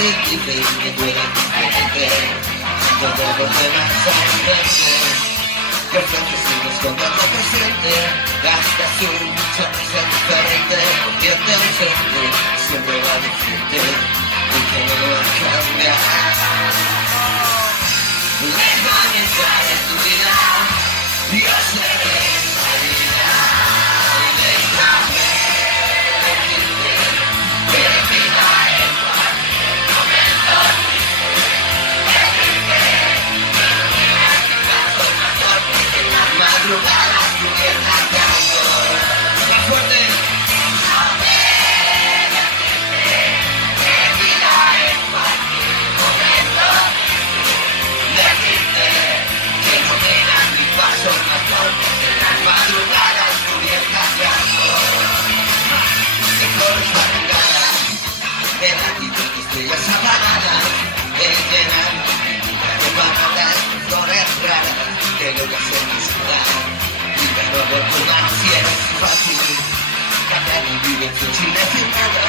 ser diferente, tú eres diferente. Todos los demás son diferentes. Que ofrecemos con tanto presente. Gastas un sonrisa diferente. Convierte en frente, siempre va de frente. Y que no va a cambiar. Déjame entrar en tu vida. Yo seré esa vida. Déjame decirte que de vida en cualquier momento decirte que no miras mi paso más fuerte que las madrugadas cubiertas de amor. Más fuerte. Déjame decirte que de vida en cualquier momento decirte que no miras mi paso más fuerte que las madrugadas cubiertas de amor. De flores arrancadas, de latidos de estrellas apagadas, de llenar mi vida de palabras, de flores raras, que lo que hacen es jugar. Y de nuevo recordar si es fácil, cambiar mi vivencia sin decir nada.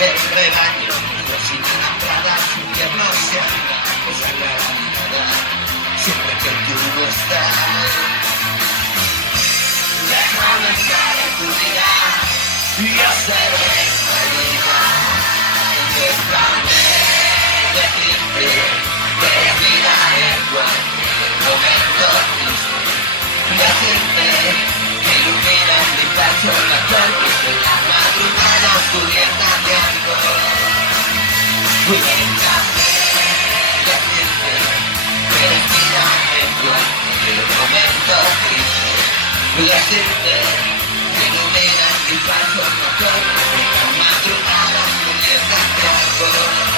El rebaño, yo sin entrada, su invierno se anda, pues a la mirada, siempre que tú no estás. Déjame entrar en tu vida, yo seré esa vida. Déjame decirte que de vida en cualquier momento triste. Decirte que iluminas mi paso la torre de la madrugada cubierta de alcohol. Déjame decirte que de vida en cualquier momento triste. Decirte que iluminas mi paso la torre de la madrugada cubierta de alcohol.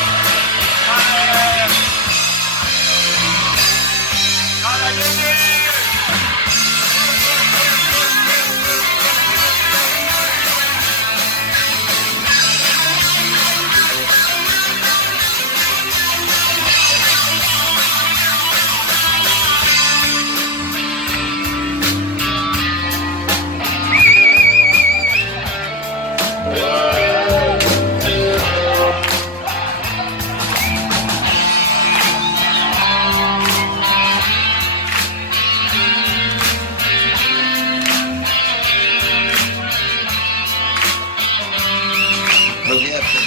Rodearte,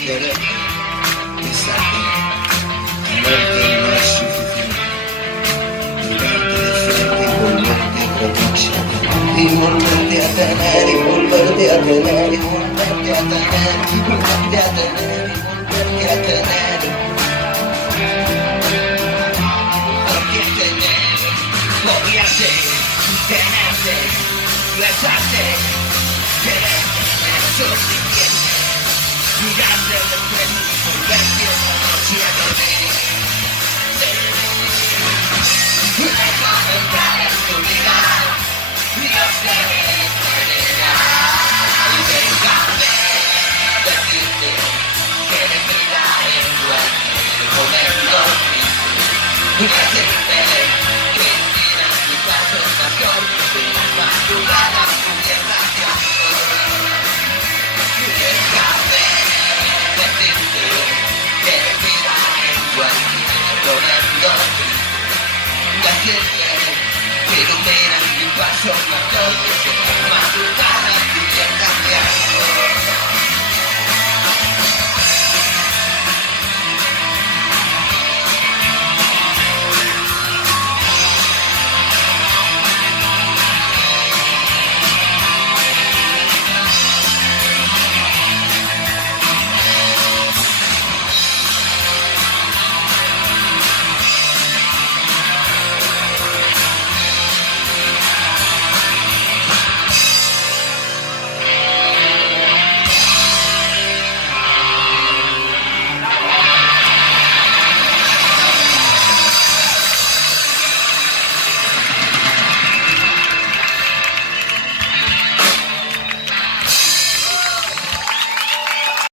quererte, besarte, amarte no es suficiente. Mirarte de frente y volverte a pronunciar. Y volverte a tener, y volverte a tener, y volverte a tener, y volverte a tener, y volverte a tener. Porque tener, odiarte, tenerte, besarte, quererte es suficiente. Mirarte de frente y volverte una noche a dormir. Déjame entrar en tu vida, yo seré esa vida. Y déjame decirte que de vida en cualquier momento triste.